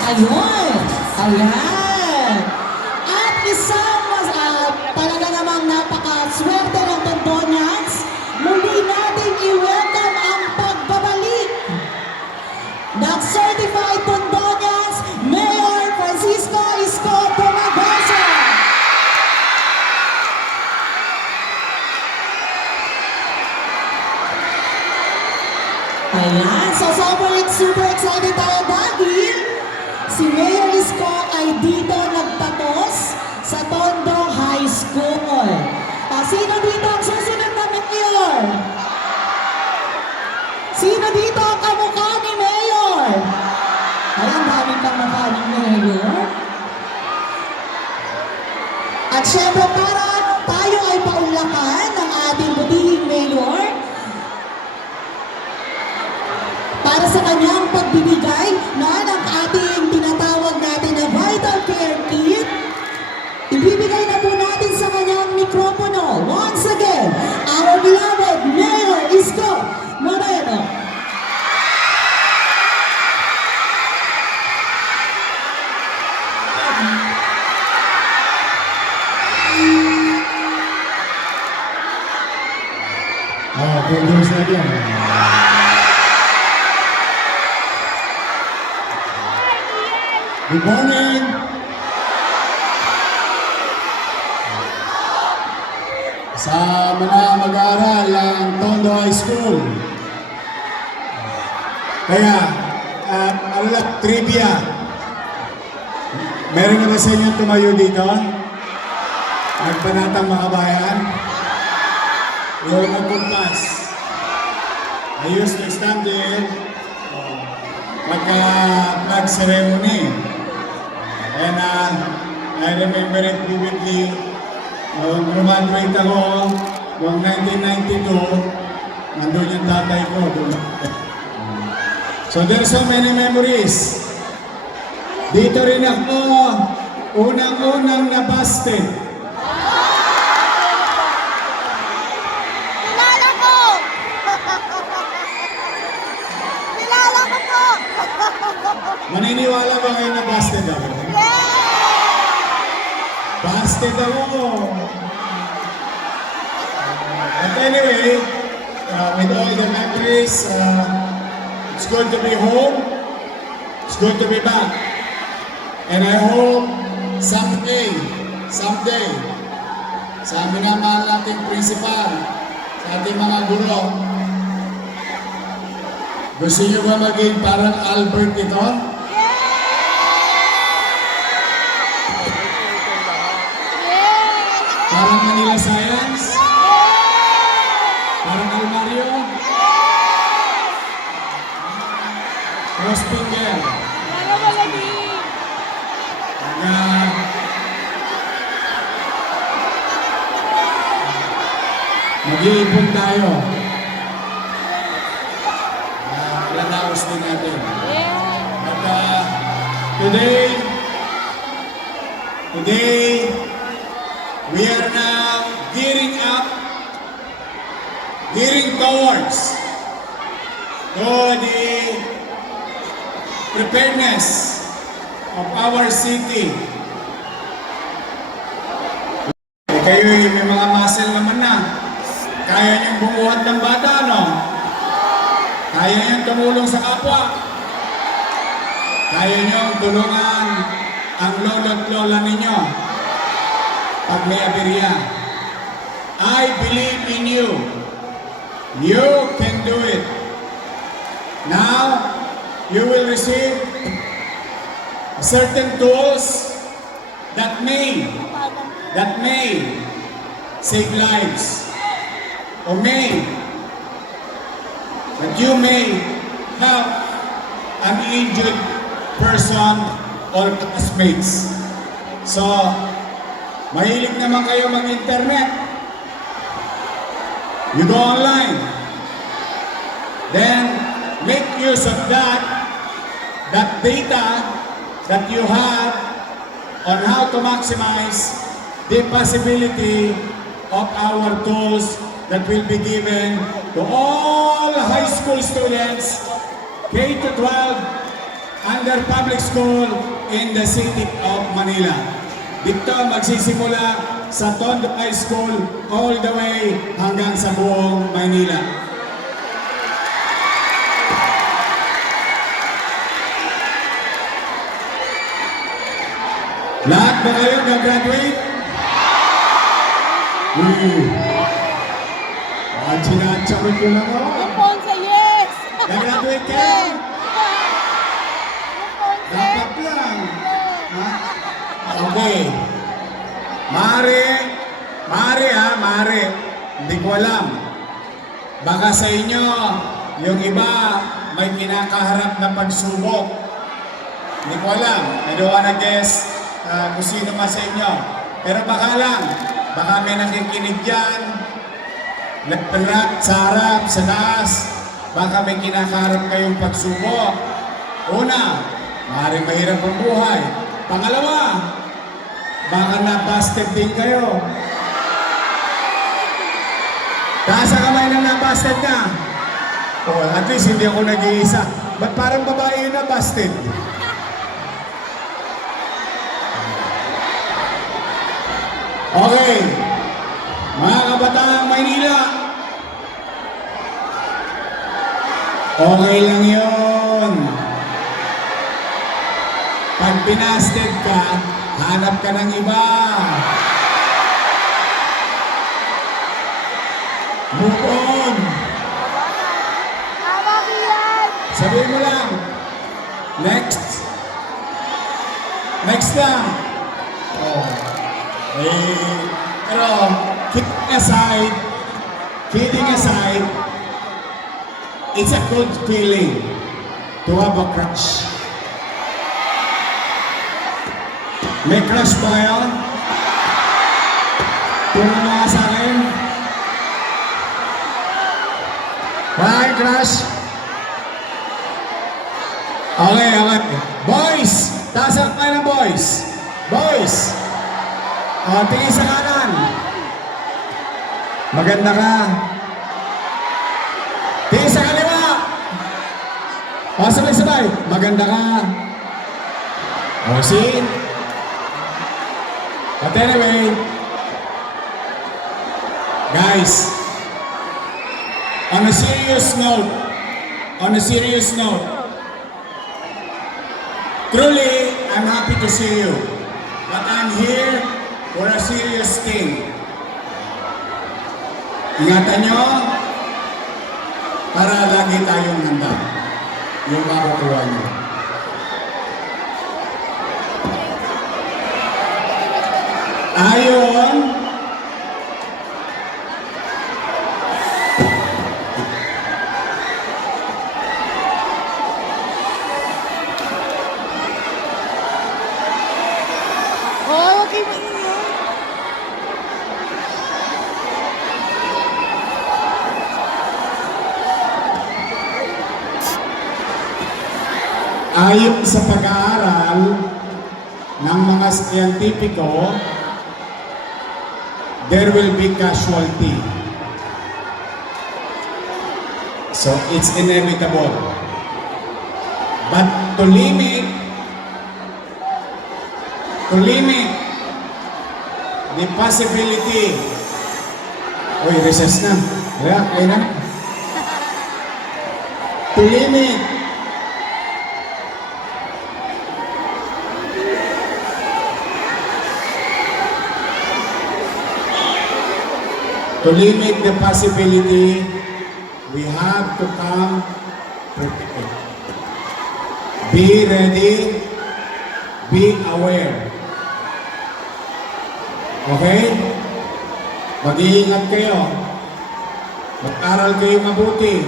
Ayun! Ayan! At isang talaga namang napakaswerte ng Tondonians, muli nating i-welcome ang pagbabalik ng Certified Tondonians, Mayor Francisco Isko Bumagoso! Ayan, so super excited tayo dahil si Mayor Isko ay dito nagtapos sa Tondo High School. Sino dito ang susunod na Mayor? Sino dito ang kamukha ni Mayor? Ay, ang daming kamukha ni Mayor. At syempre para tayo ay paunlakan ng ating butihing Mayor, para sa kanyang pagbibigay ng ating tinatawag natin na Vital Care Kit, ibibigay na po natin sa kanyang mikropono. Once again, our beloved Mayor Isko Moreno. Good news na yan. Good morning! Sa mga mag-aaral ng Tondo High School. Kaya, trivia. Meron na ba sa inyo tumayo dito? Nagpanatang mga bayan? Yung nagkumpas. I used to stand there pagka-flag ceremony. And I remember it vividly. Nung graduate ako, noong 1992, nandun yung tatay ko. So there are so many memories. Dito rin ako, unang-unang nabasted. Kilala ko! Kilala ko po! Maniniwala ba kayo na busted ako? Busted ako! But anyway, with all the memories, it's good to be home. It's good to be back. And I hope someday, sa aming nga mahal nating principal, sa ating mga guro, gusto nyo ba maging parang Albert ito? Parang Manila Science? Parang Almario? Crossfinger? Mag-iipon tayo. Lalaos din natin. At today, we are now gearing towards the preparedness of our city. Kayo may mga muscle naman na. Kaya niyong bumuhat ng bata, no? Kaya niyong tumulong sa kapwa. Kaya niyong tulungan ang lolo at lola ninyo pag may aberya. I believe in you. You can do it. Now, you will receive certain tools that may save lives. Or that you may help an injured person or classmates. So, mahilig naman kayo mag-internet. You go online. Then, make use of that data that you have on how to maximize the possibility of our tools that will be given to all high school students, K-12, under public school in the city of Manila. Dito magsisimula sa Tondo High School all the way hanggang sa buong Maynila. Lahat ba kayo nag-graduate? Sinatsagot ko lang ako. Yung Ponce, yes! Nag-graduate kayo? Dapat lang. Ha? Okay. Mari. Hindi ko alam. Baka sa inyo, yung iba may kinakaharap na pagsubok. Hindi ko alam. I don't wanna guess kung sino man sa inyo. Pero baka lang, baka may nakikinig dyan, nagparat sa harap, sa taas, baka may kinakaharap kayong pagsubok. Una, maaaring mahirap ang buhay. Pangalawa, baka na-busted din kayo. Taas ang kamay na na-busted na. Oh, at least hindi ako nag-iisa. Ba't parang babae yun na-busted? Okay. Mga kabataang Maynila. Okay lang yun. Pag binasted ka, hanap ka ng iba. Move on. Tama ko yan! Sabihin mo lang. Next. Next lang. Oh. Pero, kidding aside, it's a good feeling to have a crush. May crush ba kayo? Turo mo nga sa akin. May crush? Okay. Boys! Taas ang kamay ng boys. Boys! Tingin sa kanan. Maganda ka. Tingin sa kaliwa. Sabay-sabay. Maganda ka. See? But anyway, guys, on a serious note, truly, I'm happy to see you. But I'm here for a serious thing. Ingatan nyo, para lagi tayong handa. Yung makukuha nyo. Ayon, Oh, okay mo yun. ayon sa pag-aaral ng mga scientifico, there will be casualty. So it's inevitable. But to limit the possibility. Uy, recess na. Wala, kaya na. To limit the possibility, we have to come prepared. Be ready, be aware. Okay? Mag-iingat kayo. Mag-aral kayo mabuti.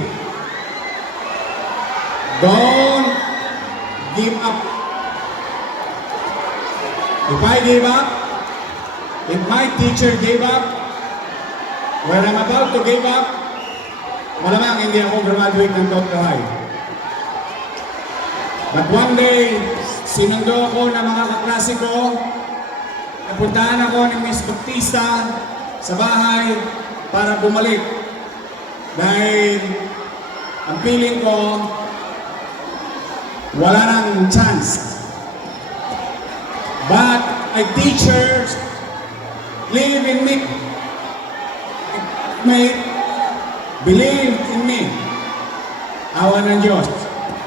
Don't give up. If I gave up, if my teacher gave up, when I'm about to give up, malamang hindi ako graduate ng Tondo High. But one day, sinundo ako ng mga kaklase ko, napuntahan ako ni Miss Baptista sa bahay para bumalik. Dahil ang feeling ko, wala nang chance. But my teachers live in me. May believe in me. Awa ng Diyos,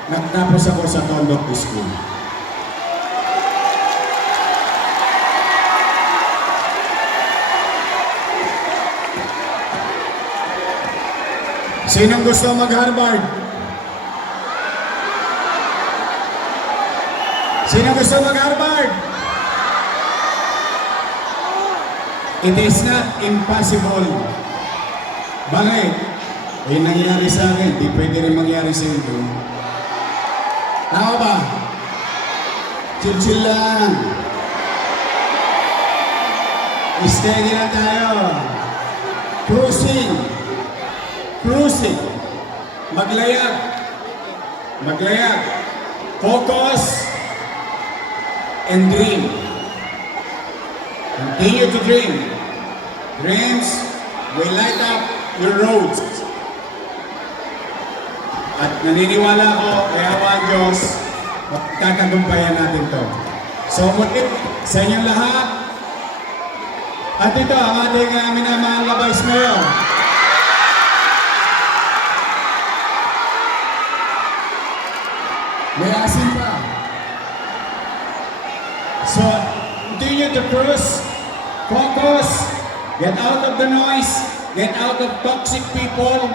nagtapos ako sa Tondo School. Sinong gusto mag-Harvard? Sinong gusto mag-Harvard? It is not impossible. Bakit? Eh, nangyari sa akin, di pwede rin mangyari sa ito. Tama ba? Chill lang. Steady lang tayo. Cruising. Cruising. Maglayag. Maglayag. Focus and dream. Continue to dream. Dreams will light up your roads. At naniniwala ko, kaya awa ang Diyos, magkakagumpayan natin to. So, muli sa inyong lahat, at ito ang ating minamahal na Vice Mayor. May asin pa. So, continue to cruise, focus, get out of the noise, get out of toxic people.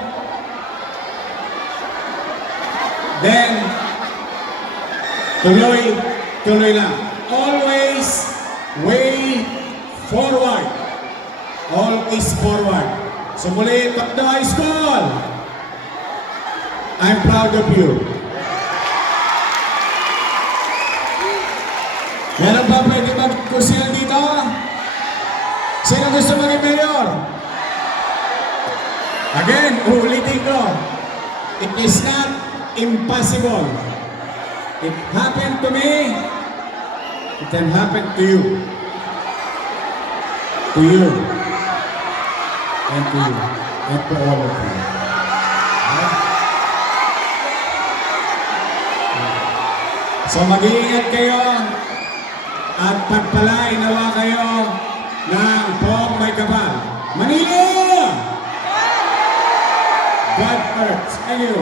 Then, tuloy lang. Always way forward. Always forward. So muli, Tondo High School, I'm proud of you. Meron ba pwede mag-kusil dito? Sino gusto maging mayor? Again, ulitin ko. It is not impossible. It happened to me. It can happen to you. To you. And to you. And to all of you. So mag-iingat kayo at pagpalain nawa kayo ng Pong May Kapal. Manila! God first. Thank you.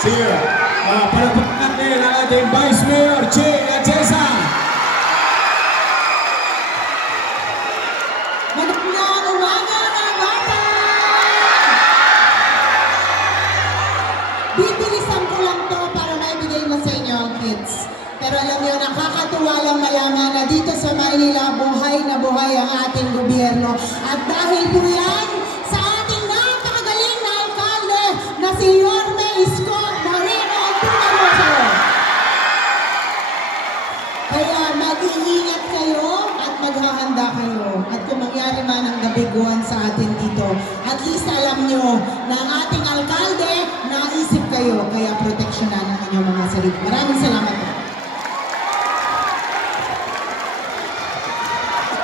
See you. Palapag natin ang ating Vice Mayor, Che Atienza. Magandang umaga mga bata! Bibilisan ko lang to para maibigay mo sa inyo ang kids. Pero alam niyo, nakakatuwa lang malaman na dito sa Maynila, buhay na buhay ang ating gobyerno. At dahil po yan, sa ating napakagaling na alkalde na si Yorme Isko Moreno Tunamoso. Kaya mag-iingat kayo at maghahanda kayo. At kung mangyari man ang gabiguan sa atin dito, at least alam nyo na ang ating alkalde, naisip kayo, kaya proteksyonan ang inyong mga sarili. Maraming salamat po.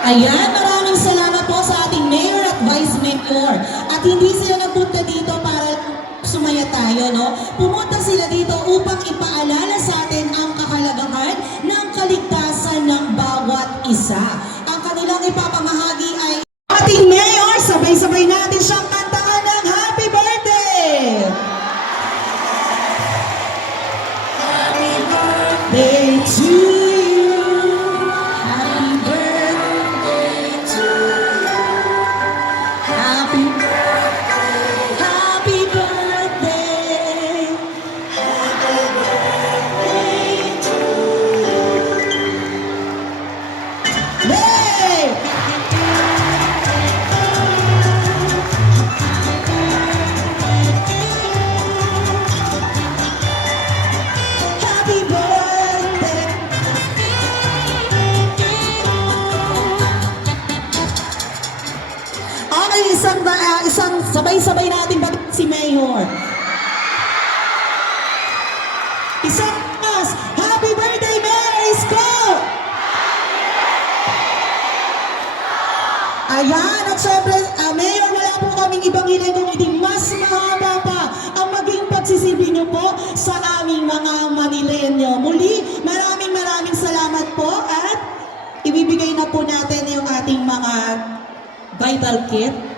Ayan, maraming salamat po sa ating Mayor at Vice Mayor. At hindi sila nagpunta dito para sumaya tayo, no? Pumunta sila dito upang ipaalala sa atin ang kahalagahan ng kaligtasan ng bawat isa. Ang kanilang ipapamahagi ay ating Mayor, sabay-sabay natin siyang kantahan ng Happy Birthday! Happy birthday to you! Happy birthday to you! Happy birthday! Happy birthday! Happy birthday to you! Hey! Happy birthday! Okay, isang sabay-sabay natin ba si Mayor? Isang mas, Happy Birthday, Mayor Isko! Ayan, at syempre, Mayor, wala po kaming ibang hiling kung hindi mas mahaba pa ang maging pagsisilbi niyo po Vital Kit.